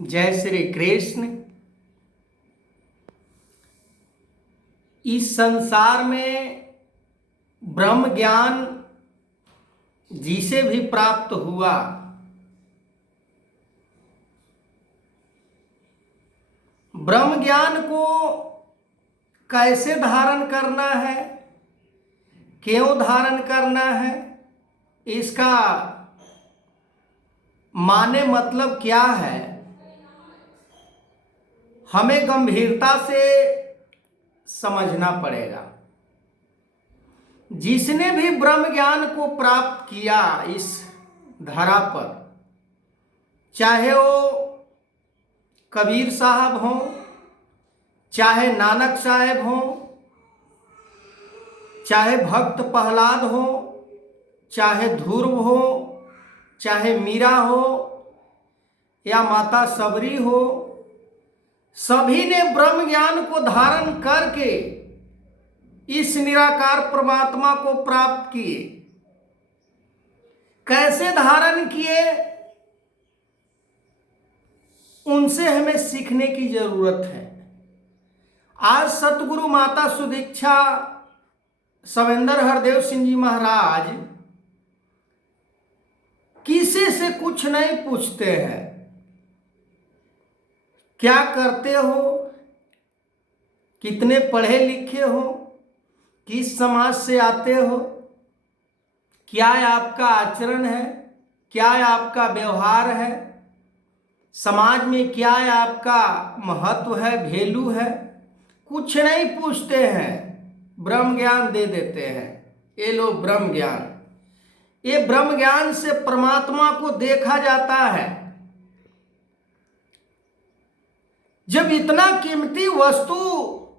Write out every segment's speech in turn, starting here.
जय श्री कृष्ण। इस संसार में ब्रह्म ज्ञान जिसे भी प्राप्त हुआ, ब्रह्म ज्ञान को कैसे धारण करना है, क्यों धारण करना है, इसका माने मतलब क्या है, हमें गंभीरता से समझना पड़ेगा। जिसने भी ब्रह्म ज्ञान को प्राप्त किया इस धरा पर, चाहे वो कबीर साहब हों, चाहे नानक साहब हों, चाहे भक्त प्रहलाद हो, चाहे ध्रुव हो, चाहे मीरा हो या माता सबरी हो, सभी ने ब्रह्म ज्ञान को धारण करके इस निराकार परमात्मा को प्राप्त किए। कैसे धारण किए, उनसे हमें सीखने की जरूरत है। आज सतगुरु माता सुदीक्षा सवेंद्र हरदेव सिंह जी महाराज किसी से कुछ नहीं पूछते हैं। क्या करते हो, कितने पढ़े लिखे हो, किस समाज से आते हो, क्या आपका आचरण है, क्या आपका व्यवहार है, समाज में क्या आपका महत्व है, वैल्यू है, कुछ नहीं पूछते हैं। ब्रह्म ज्ञान दे देते हैं। ये लो ब्रह्म ज्ञान। ये ब्रह्म ज्ञान से परमात्मा को देखा जाता है। जब इतना कीमती वस्तु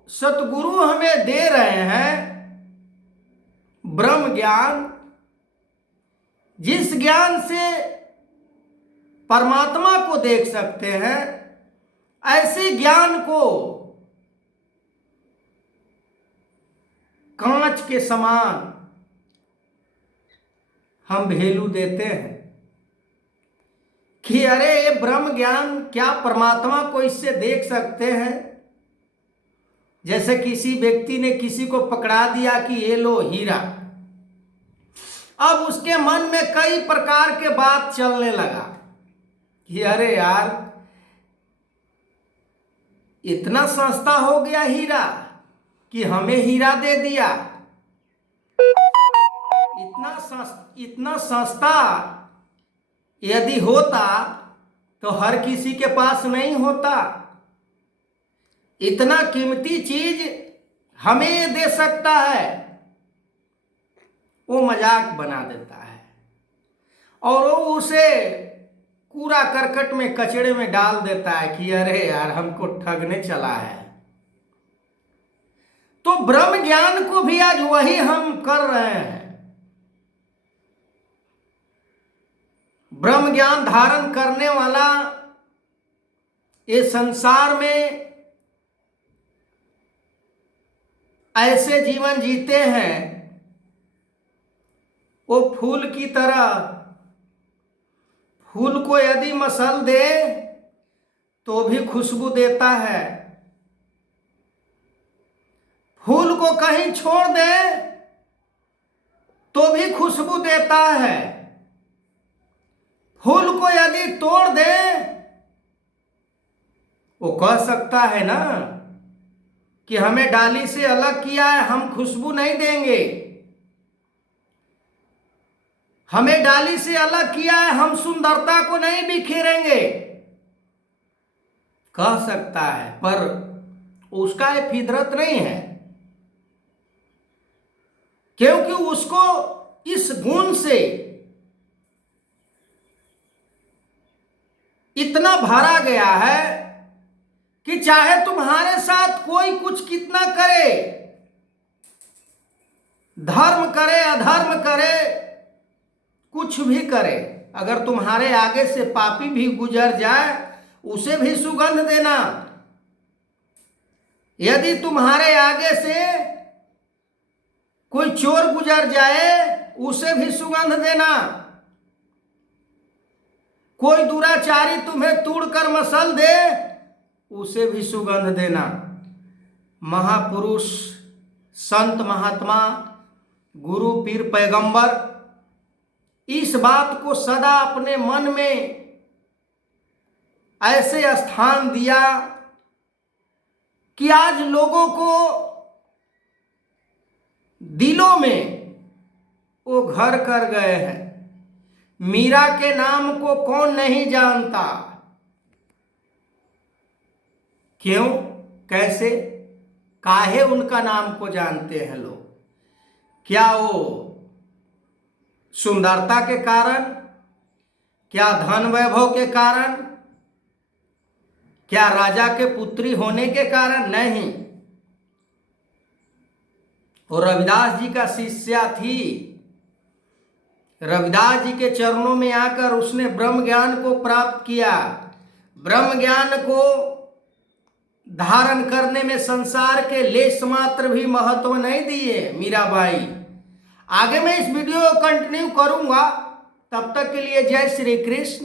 सतगुरु हमें दे रहे हैं, ब्रह्म ज्ञान, जिस ज्ञान से परमात्मा को देख सकते हैं, ऐसे ज्ञान को कांच के समान हम वैल्यू देते हैं कि अरे ये ब्रह्म ज्ञान, क्या परमात्मा को इससे देख सकते हैं। जैसे किसी व्यक्ति ने किसी को पकड़ा दिया कि ये लो हीरा, अब उसके मन में कई प्रकार के बात चलने लगा कि अरे यार, इतना सस्ता हो गया हीरा कि हमें हीरा दे दिया। इतना सस्ता यदि होता तो हर किसी के पास नहीं होता। इतना कीमती चीज हमें ये दे सकता है, वो मजाक बना देता है और वो उसे कूड़ा करकट में, कचड़े में डाल देता है कि अरे यार, हमको ठगने चला है। तो ब्रह्म ज्ञान को भी आज वही हम कर रहे हैं। ब्रह्म ज्ञान धारण करने वाला ये संसार में ऐसे जीवन जीते हैं, वो फूल की तरह। फूल को यदि मसल दे तो भी खुशबू देता है, फूल को कहीं छोड़ दे तो भी खुशबू देता है। फूल को यदि तोड़ दे, वो कह सकता है ना कि हमें डाली से अलग किया है, हम खुशबू नहीं देंगे। हमें डाली से अलग किया है, हम सुंदरता को नहीं बिखेरेंगे, कह सकता है। पर उसका ये फितरत नहीं है, क्योंकि उसको इस गुण से इतना भरा गया है कि चाहे तुम्हारे साथ कोई कुछ कितना करे, धर्म करे, अधर्म करे, कुछ भी करे, अगर तुम्हारे आगे से पापी भी गुजर जाए, उसे भी सुगंध देना। यदि तुम्हारे आगे से कोई चोर गुजर जाए, उसे भी सुगंध देना। कोई दुराचारी तुम्हें तोड़कर मसल दे, उसे भी सुगंध देना। महापुरुष, संत, महात्मा, गुरु, पीर, पैगंबर इस बात को सदा अपने मन में ऐसे स्थान दिया कि आज लोगों को दिलों में वो घर कर गए हैं। मीरा के नाम को कौन नहीं जानता? क्यों, कैसे, काहे उनका नाम को जानते हैं लोग? क्या वो सुंदरता के कारण? क्या धन वैभव के कारण? क्या राजा के पुत्री होने के कारण? नहीं। और रविदास जी का शिष्या थी। रविदास जी के चरणों में आकर उसने ब्रह्म ज्ञान को प्राप्त किया। ब्रह्म ज्ञान को धारण करने में संसार के लेश मात्र भी महत्व नहीं दिए मीराबाई। आगे मैं इस वीडियो को कंटिन्यू करूंगा। तब तक के लिए जय श्री कृष्ण।